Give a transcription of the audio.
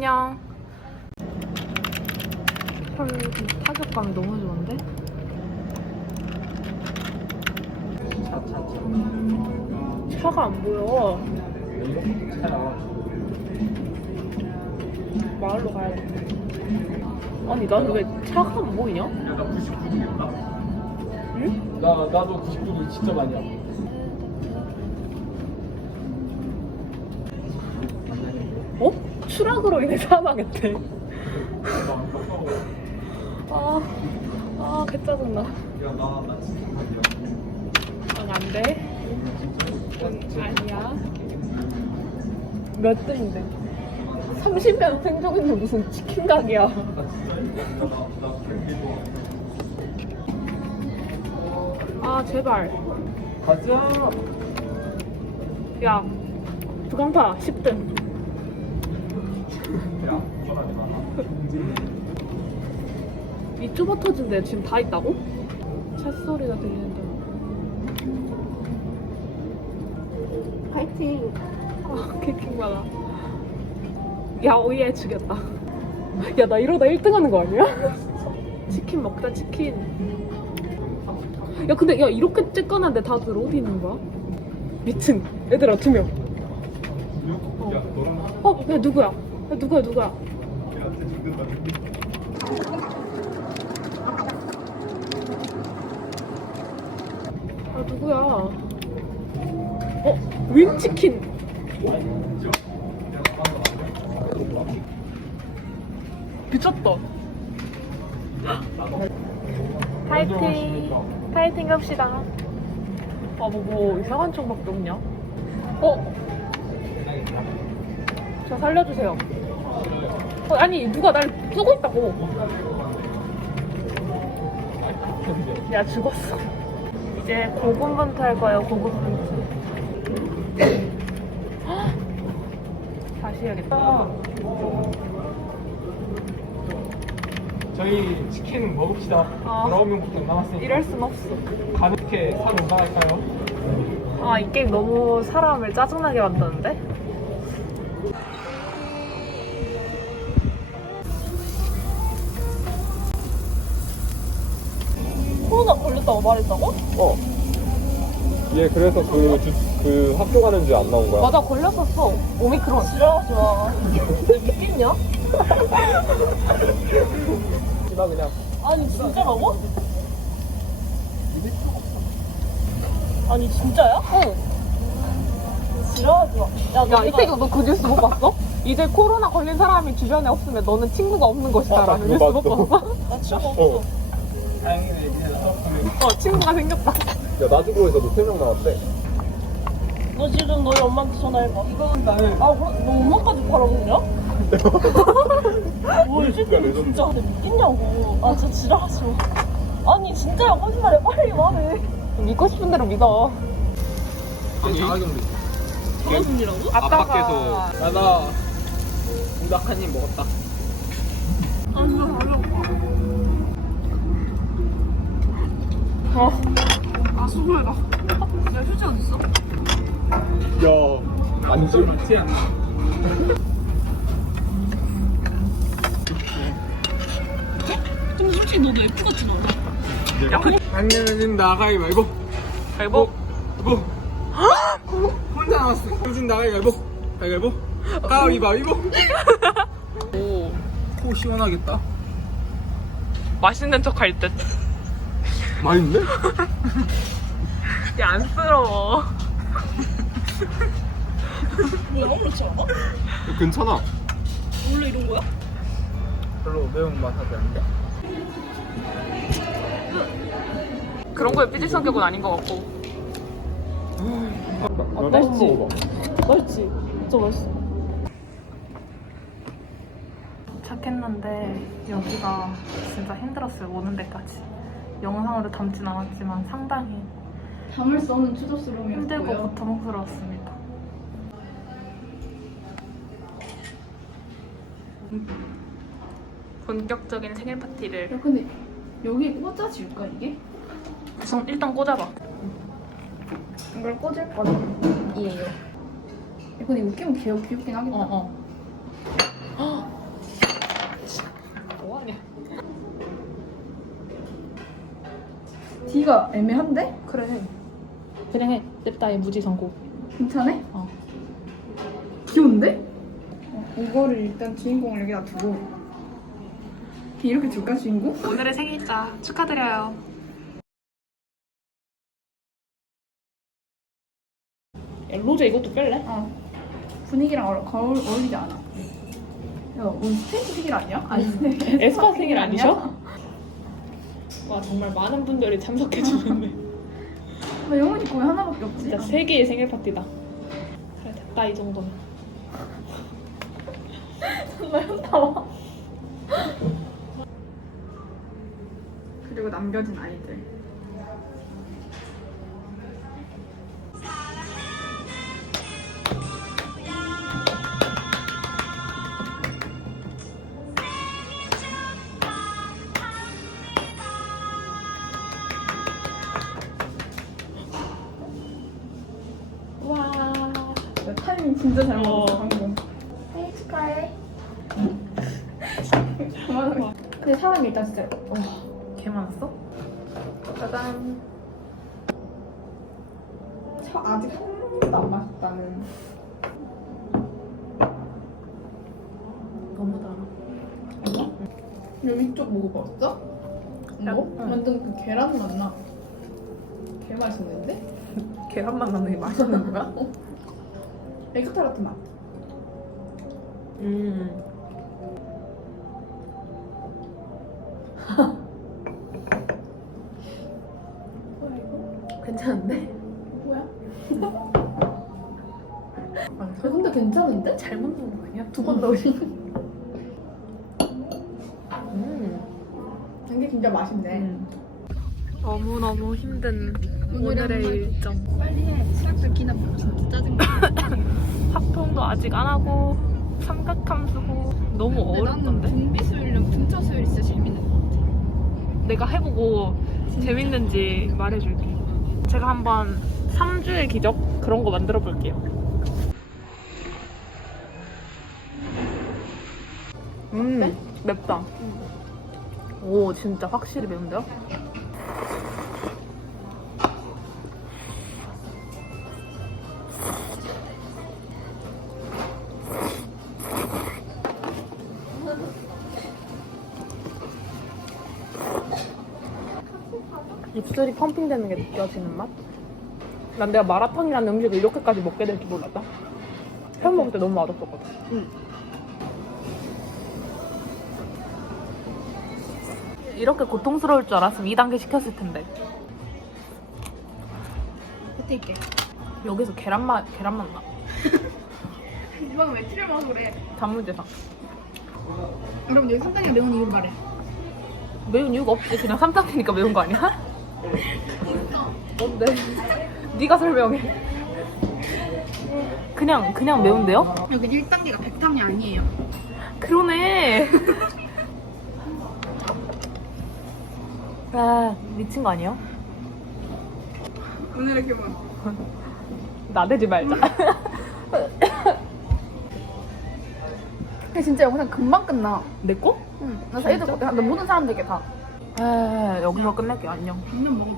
안녕. 헐, 타격감이 너무 좋은데? 차가 안 보여. 마을로 가야 돼. 아니, 나는 왜 차가 안 보이냐? 야 나 99도였나? 응? 나 나도 99도 진짜 많이 야 어? 추락으로 인해 사망했대. 아, 아, 개짜증나. 응, 안 돼. 응, 아니야. 몇 등인데? 30년 생존 있는 무슨 치킨 가게야. 아, 제발. 가자 야, 부강파 10등. 이 좁아 터진 데 지금 다 있다고? 찻소리가 들리는데. 파이팅! 아, 개킹 많아. 야, 오예 죽였다. 야, 나 이러다 1등 하는 거 아니야? 치킨 먹자, 치킨. 야, 근데 야, 이렇게 쬐깐한데 다들 어디 있는 거야? 미친. 얘들아, 두 명. 어, 야, 누구야? 야, 누구야, 누구야? 아, 누구야? 어, 윈치킨. 미쳤다. 파이팅. 파이팅 합시다. 아, 뭐, 뭐, 이상한 쪽밖에 없냐? 어? 저 살려주세요. 어, 아니, 누가 날 쏘고 있다고. 야, 죽었어. 이제 고군분투 할 거예요, 고군분투. 다시 해야겠다. 저희 치킨 먹읍시다 아. 19명밖에 안 남았으니까 이럴 순 없어. 가볍게 산 올라갈까요? 아, 이 게임 너무 사람을 짜증나게 만드는데? 말했다고? 어. 얘 그래서 그, 주, 그 학교 가는 줄 안 나온 거야? 맞아, 걸렸었어. 오미크론. 싫어, 좋아. 믿겠냐? 나 그냥 아니, 진짜라고? 아니, 진짜야? 응. 지랄하지 마. 야, 야 이태경 너그 뉴스 못 봤어? 이제 코로나 걸린 사람이 주변에 없으면 너는 친구가 없는 것이다. 아, 라는 나 뉴스 그거 못 봤어. 봤어? 나 어. 다행이네 그냥 서 어, 친구가 생겼다. 야, 나주고에서도 3명 나왔대. 너 지금 너희 엄마한테 전화해봐. 이거. 나는 아, 그럼 너 엄마까지 바라보냐? 뭘 진짜 진짜 근데 믿겠냐고. 아, 진짜 지랄하지 마. 아니, 진짜야. 거짓말해. 빨리 말해. 믿고 싶은 대로 믿어. 아니 자가격리 자가격리라고? 아빠께서 나나 우닭 한입 먹었다 아니, 나 다리 아파. 아, 아, 수고해라. 야, 휴지 어딨어? 야, 안지? 맞지 않나? 근데 솔직히 너도 F 같진 않아. 야, 안 내면 나가기 말고 갈보? 뭐 혼자 나왔어 요즘 나가기 말고 가위바위보 가위바위보 오. 코 시원하겠다 맛있는 척할 듯. 맛있네? 야, 안쓰러워. 괜찮아. 별로 매운 맛 하지 않는다 그런 거에 삐질 성격은 아닌 것 같고. 너 맛있지? 한번 먹어봐. 맛있지? 진짜 맛있어. 도착했는데 여기가 진짜 힘들었어요. 오는 데까지. 영상으로 담진 않았지만 상당히 담을 수 없는 추접스러움이었고요. 힘들고 고통스러웠습니다. 본격적인 생일 파티를 야 근데 여기 꽂아줄까 이게? 우선 일단 꽂아봐. 이걸 꽂을 거예요. 야, 근데 이거 끼면 귀엽, 귀엽긴 하겠다. 어 어. 헉, D가 애매한데? 그래 해. 그냥 해. 냅다 얘 무지 선고. 괜찮아? 어. 귀여운데? 어, 이거를 일단 주인공을 여기다 두고 이렇게 줄까 주인공? 오늘의 생일자 축하드려요. 로제 이것도 뺄래? 어. 분위기랑 어울, 거울, 어울리지 않아. 야, 오늘 스테이크 생일 아니야? 아니, 에스파 생일 아니셔? 와 정말 많은 분들이 참석해 주는데 나 영원히 거의 하나밖에 없지. 진짜 세 개의 생일 파티다. 그래 됐다 이 정도면. 정말 현타와. 그리고 남겨진 아이들. 타이밍 진짜 잘 먹었어 어. 방금. 생일 축하해. 그만하게. 근데 사람이 일단 진짜 개 많았어? 짜잔. 차 아직 한 번도 안 마셨다는. 너무 달아. 여기 쪽 먹어봤어? 이거? 응. 완전 그 계란 맛 나. 개 맛있는데? 계란만 나는 게 맛있는 거야? 에그타르트 맛. 음. 뭐야 이거? 괜찮은데? 뭐야? 아, 근데 괜찮은데? 잘못 넣은 거 아니야? 두번번 넣으시. 음. 이게 진짜 맛있네. 음. 너무 너무 힘든 오늘의 일정. 빨리 해. 수학들 기나 보고 진짜 짜증나. 합통도 아직 안 하고 삼각함수고 너무 어렵던데. 분비 수율이랑 분차 수율이 진짜 재밌는 것 같아. 내가 해보고 재밌는지 말해줄게. 제가 한번 3주의 기적 그런 거 만들어 볼게요. 음, 맵다. 오, 진짜 확실히 매운데요? 입술이 펌핑되는 게 느껴지는 맛? 난 내가 마라탕이라는 음식을 이렇게까지 먹게 될 줄 몰랐다. 처음 먹을 때 너무 맛없었거든. 이렇게 고통스러울 줄 알았으면 2단계 시켰을 텐데. 해뜰게. 여기서 계란 맛, 계란 맛 나. 이건 왜 티를 먹어 그래? 단무지상. 여러분 여기 상당히 매운 이유를 말해. 매운 이유가 없지. 그냥 삼탕이니까 매운 거 아니야? 뭔데? 네가 설명해. 그냥, 그냥 매운데요? 여기 1단계가 백탕이 아니에요. 그러네. 아, 미친 거 아니에요? 오늘의 교훈. 나대지 말자. 근데 진짜 영상 금방 끝나. 내 거? 응. 나 애들 나 모든 사람들께 다. 아, 여기서 끝낼게. 안녕. 먹어.